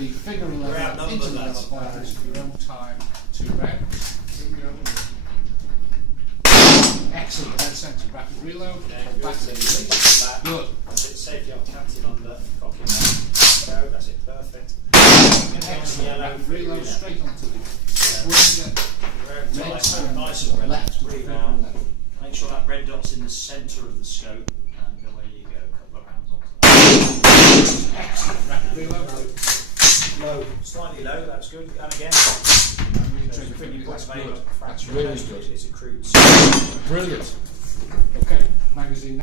the figure 11 into the yellow bars for your own time, 2 rounds. Excellent, dead centre, rapid reload, back to the release. Good. That's it, safety on canting on the cocking there. No, that's it, perfect. Excellent, rapid reload, straight onto the swing. Red turn nice to and the left with figure 11. Make sure that red dot's in the centre of the scope, and away you go, a couple of rounds onto that. Excellent, rapid reload. Low, slightly low, that's good, and again. That's really good. It's a crude. Brilliant. Okay, magazine.